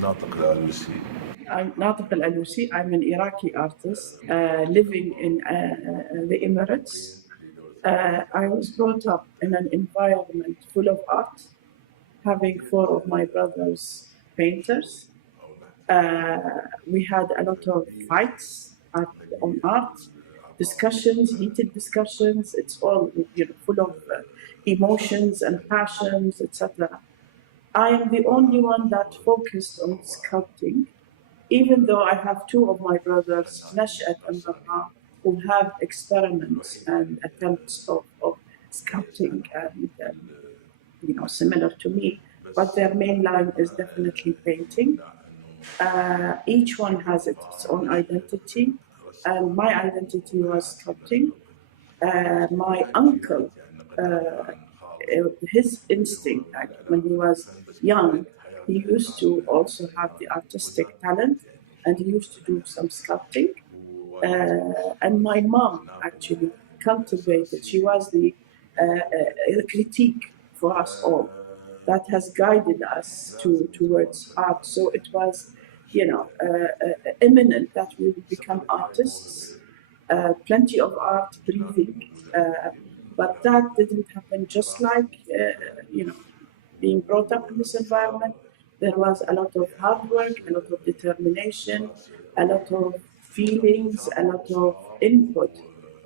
ناطق الألوسي. I'm Natiq Al Alousi. I'm an Iraqi artist living in the Emirates. I was brought up in an environment full of art, having four of my brothers painters. We had a lot of fights on art, discussions, heated discussions. It's all full of emotions and passions, etc. I am the only one that focused on sculpting, even though I have two of my brothers, Nashat and Raha, who have experiments and attempts of sculpting and similar to me, but their main line is definitely painting. Each one has its own identity, and my identity was sculpting. My uncle, his instinct, like when he was young, he used to also have the artistic talent, and he used to do some sculpting. And my mom actually cultivated, she was the critique for us all that has guided us towards art. So it was, imminent that we would become artists. Plenty of art breathing, but that didn't happen just like, being brought up in this environment. There was a lot of hard work, a lot of determination, a lot of feelings, a lot of input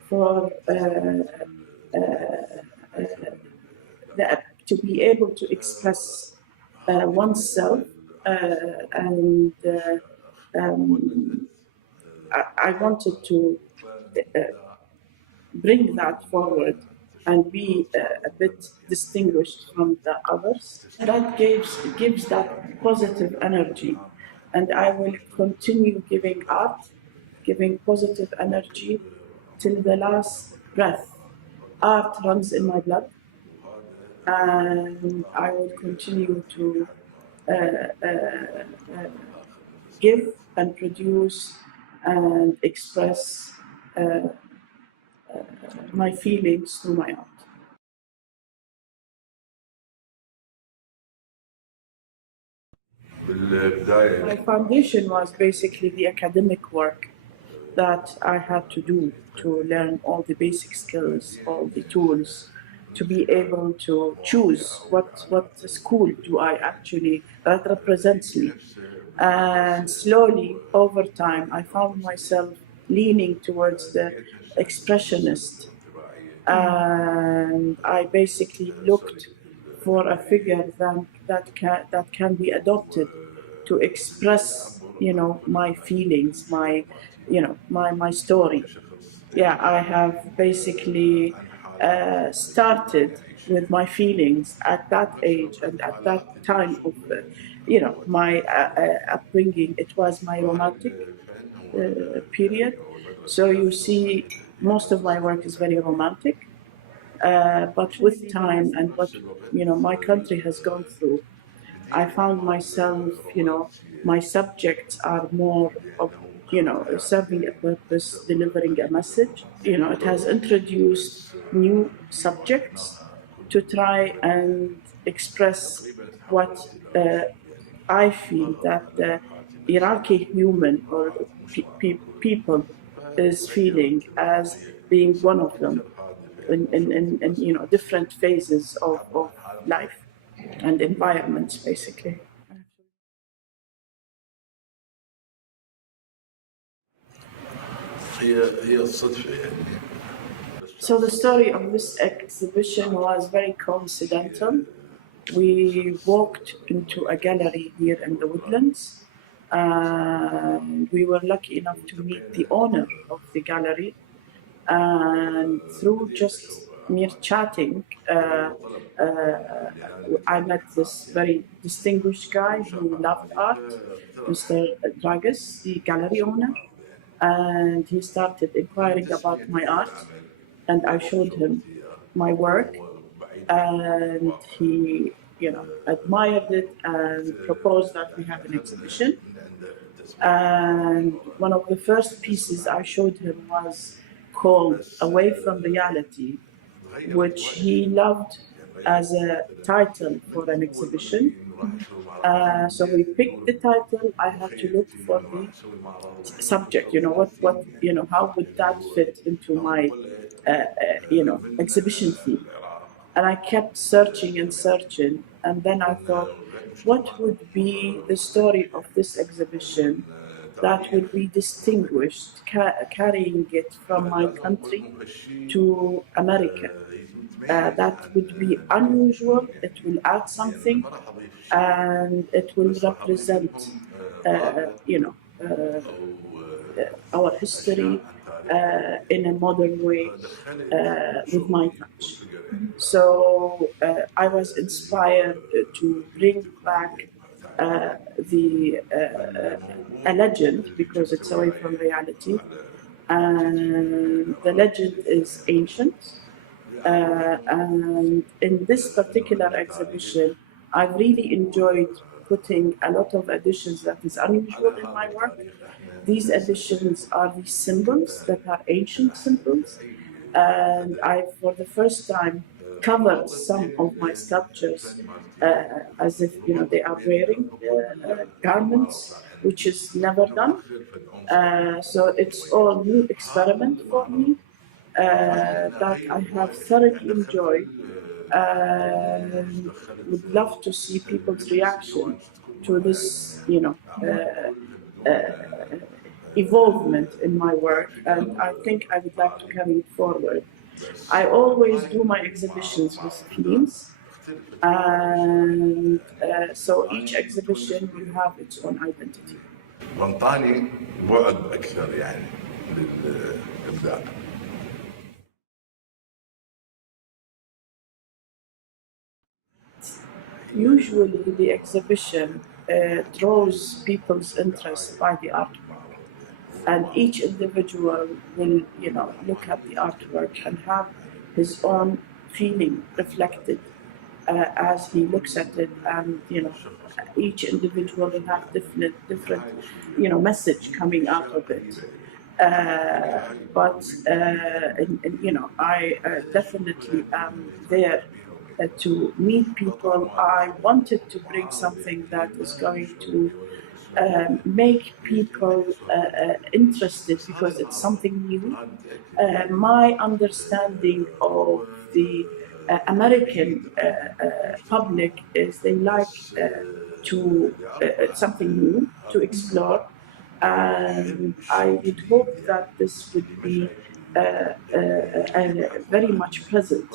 for to be able to express oneself. And I wanted to bring that forward and be a bit distinguished from the others. That gives that positive energy, and I will continue giving art, giving positive energy till the last breath. Art runs in my blood, and I will continue to give and produce and express my feelings through my art. My foundation was basically the academic work that I had to do to learn all the basic skills, all the tools, to be able to choose what school do I actually that represents me. And slowly over time, I found myself leaning towards the expressionist, and I basically looked for a figure that can be adopted to express, my feelings, my story. Yeah, I have basically started with my feelings at that age and at that time of, my upbringing. It was my romantic period. So you see, most of my work is very romantic. But with time and what my country has gone through, I found myself, my subjects are more of, serving a purpose, delivering a message. It has introduced new subjects to try and express what I feel that the Iraqi human or people is feeling as being one of them in different phases of life and environments, basically. هي الصدفة يعني. So the story of this exhibition was very coincidental. We walked into a gallery here in the Woodlands, and we were lucky enough to meet the owner of the gallery. And through just mere chatting, I met this very distinguished guy who loved art, Mr. Dragos, the gallery owner. And he started inquiring about my art, and I showed him my work, and he, admired it and proposed that we have an exhibition. And one of the first pieces I showed him was called Away from Reality, which he loved as a title for an exhibition. So we picked the title. I had to look for the subject. How would that fit into my, exhibition theme? And I kept searching and searching, and then I thought, what would be the story of this exhibition that would be distinguished, carrying it from my country to America? That would be unusual, it will add something, and it will represent, our history in a modern way with my touch. So I was inspired to bring back a legend because it's away from reality. And the legend is ancient. And in this particular exhibition, I really enjoyed putting a lot of additions that is unusual in my work. These additions are the symbols that are ancient symbols, and I, for the first time, covered some of my sculptures as if they are wearing garments, which is never done. So it's all new experiment for me that I have thoroughly enjoyed and would love to see people's reaction to this, evolvement in my work, and I think I would like to carry it forward. I always do my exhibitions with themes, and so each exhibition will have its own identity. وانطاني بعد اكثر يعني للابداع. Usually, the exhibition draws people's interest by the artwork, and each individual will, look at the artwork and have his own feeling reflected as he looks at it, and each individual will have different, message coming out of it. But I definitely am there to meet people. I wanted to bring something that is going to make people interested because it's something new. My understanding of the American public is they like to something new to explore, and I would hope that this would be very much present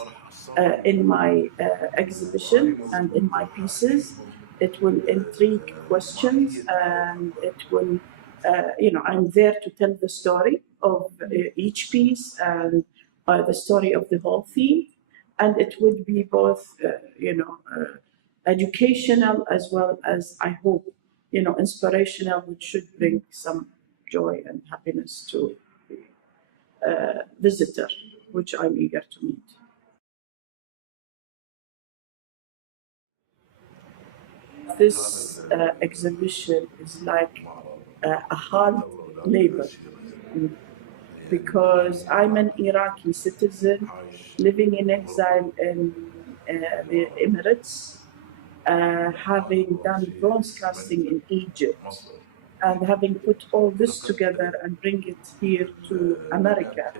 in my exhibition and in my pieces. It will intrigue questions, and it will, I'm there to tell the story of each piece and the story of the whole theme. And it would be both, educational as well as, I hope, inspirational, which should bring some joy and happiness to the visitor, which I'm eager to meet. This exhibition is like a hard labor because I'm an Iraqi citizen living in exile in the Emirates, having done bronze casting in Egypt, and having put all this together and bring it here to America.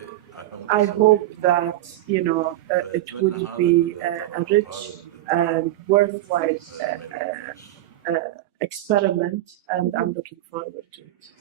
I hope that it would be a rich and worthwhile experiment, and I'm looking forward to it.